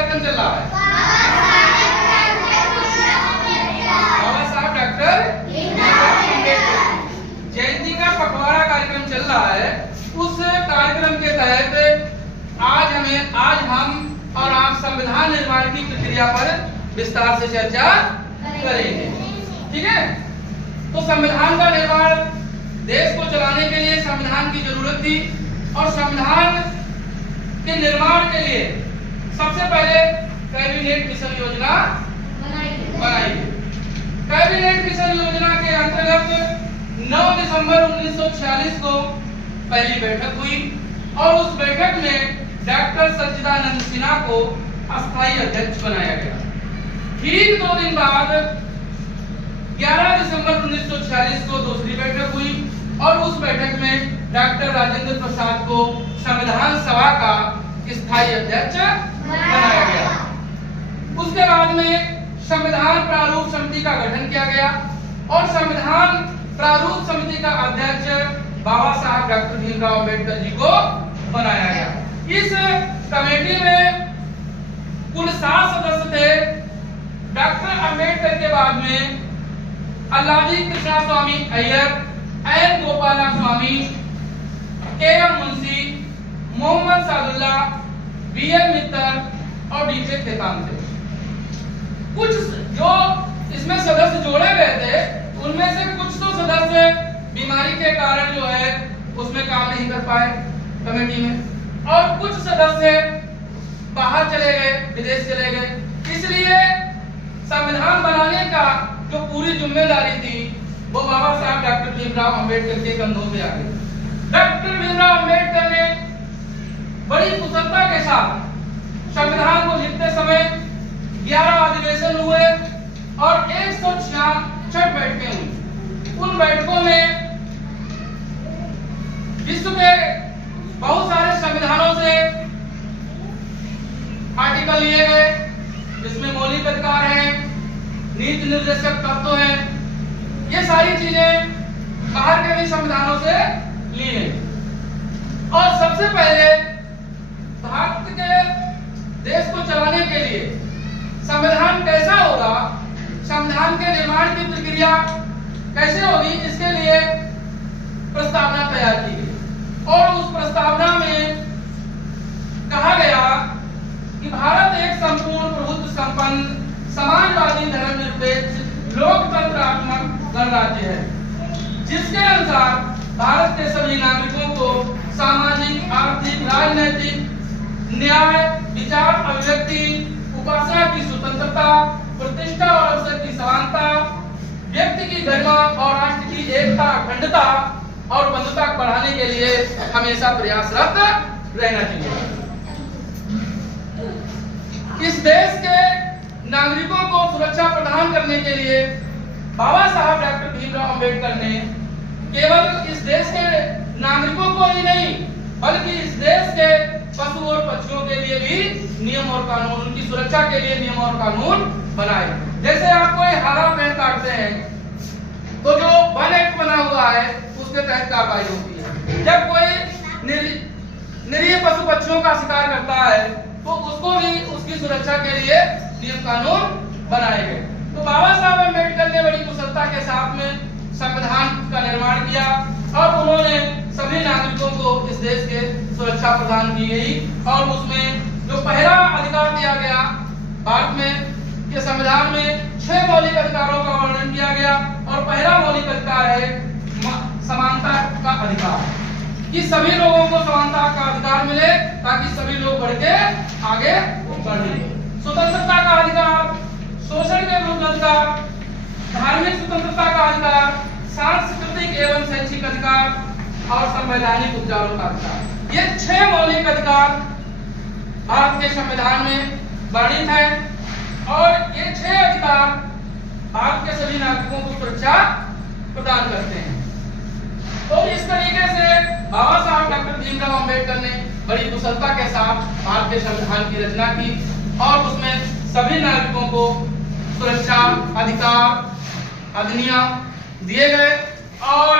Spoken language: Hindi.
कार्यक्रम चल रहा है? बाबा साहब डॉक्टर जयंती का पखवाड़ा कार्यक्रम चल रहा है। उस कार्यक्रम के तहत आज हम और आप संविधान निर्माण की प्रक्रिया पर विस्तार से चर्चा करेंगे। ठीक है, तो संविधान का निर्माण देश को चलाने के लिए संविधान की जरूरत थी और संविधान के निर्माण के लिए सबसे पहले कैबिनेट मिशन योजना बनाई गई। कैबिनेट मिशन योजना के अंतर्गत 9 दिसंबर 1946 को पहली बैठक हुई और उस बैठक में डॉक्टर सच्चिदानंद सिन्हा को अस्थायी अध्यक्ष बनाया गया। ठीक 2 दिन बाद 11 दिसंबर 1946 को दूसरी बैठक हुई और उस बैठक में डॉक्टर राजेंद्र प्रसाद को संविधान सभा का स्थायी अध्यक्ष बनाया गया। उसके बाद में संविधान प्रारूप समिति का गठन किया गया और संविधान प्रारूप समिति का अध्यक्ष बाबा साहब डॉक्टर भीमराव अंबेडकर जी को बनाया गया। इस कमेटी में कुल 7 सदस्य थे। डॉक्टर अंबेडकर के बाद में अल्लादी कृष्णा स्वामी अय्यर, एन गोपाला स्वामी, के.एम. मुंशी, मोहम्मद सादुल्ला, बी.एल. मित्तर और डी.के. खेतान थे। कुछ जो इसमें सदस्य जोड़े गए थे उनमें से कुछ तो सदस्य बीमारी के कारण जो है उसमें काम नहीं कर पाए कमेटी में और कुछ सदस्य बाहर चले गए, विदेश चले गए। इसलिए संविधान बनाने का जो पूरी जिम्मेदारी थी वो बाबा साहब डॉक्टर भीमराव अंबेडकर के कंधों पे आ गई। डॉक्टर भीमराव अंबेडकर ने बड़ी कुशलता के साथ संविधान को लिखते समय 11 अधिवेशन हुए और 166 बैठकें हुई। उन बैठकों में विश्व के बहुत सारे संविधानों से आर्टिकल लिए गए जिसमें मौलिक अधिकार हैं, नीति निर्देशक तत्व हैं, ये सारी चीजें बाहर के भी संविधानों से ली गई। और सबसे पहले भारत के देश को चलाने के लिए संविधान कैसा होगा, संविधान के निर्माण की प्रक्रिया कैसे होगी, इसके लिए प्रस्तावना तैयार की गई और उस प्रस्तावना में कहा गया कि भारत एक संपूर्ण प्रभुत्व संपन्न समाजवादी धर्मनिरपेक्ष लोकतंत्रात्मक गणराज्य है जिसके अनुसार भारत के सभी नागरिकों को सामाजिक, आर्थिक, राजनैतिक, न्याय, विचार, अभिव्यक्ति, उपासना की स्वतंत्रता, प्रतिष्ठा और अवसर की समानता, व्यक्ति की गरिमा और राष्ट्र की एकता, अखंडता और बंधुता बढ़ाने के लिए हमेशा प्रयासरत रहना चाहिए। इस देश के नागरिकों को सुरक्षा प्रदान करने के लिए बाबा साहब डॉक्टर भीमराव अंबेडकर ने केवल इस देश के नागरिकों को ही नहीं बल्कि इस देश के पशु और पक्षियों के लिए भी नियम और कानून, उनकी सुरक्षा के लिए नियम और कानून बनाए। जैसे आप कोई हरा पेड़ काटते हैं तो जो वन एक्ट बना हुआ है उसके तहत कार्रवाई होती है। जब कोई निरीह पशु पक्षियों का शिकार करता है तो उसको भी उसकी सुरक्षा के लिए नियम कानून बनाए गए। तो बाबा साहब अम्बेडकर ने बड़ी कुशलता के साथ में संविधान का निर्माण किया और उन्होंने सभी नागरिकों को इस देश के सुरक्षा प्रदान की गई और उसमें जो पहला अधिकार दिया गया भारत में के संविधान में 6 मौलिक अधिकारों का वर्णन किया गया और पहला मौलिक अधिकार है समानता का अधिकार, कि सभी लोगों को समानता का अधिकार मिले ताकि सभी लोग बढ़ के आगे बढ़े। स्वतंत्रता का अधिकार, शोषण के विरुद्ध अधिकार, धार्मिक स्वतंत्रता का अधिकार, सांस्कृतिक एवं शैक्षिक अधिकार और संवैधानिक उपचारों का अधिकार। ये 6 मौलिक अधिकार भारत के संविधान में वर्णित है और ये 6 अधिकार भारत के सभी नागरिकों को सुरक्षा प्रदान करते हैं। तो इस तरीके से बाबा साहब डॉक्टर भीमराव अंबेडकर ने बड़ी कुशलता के साथ भारत के संविधान की रचना की और उसमें सभी नागरिकों को सुरक्षा, अधिकार, अधिनियम दिए गए और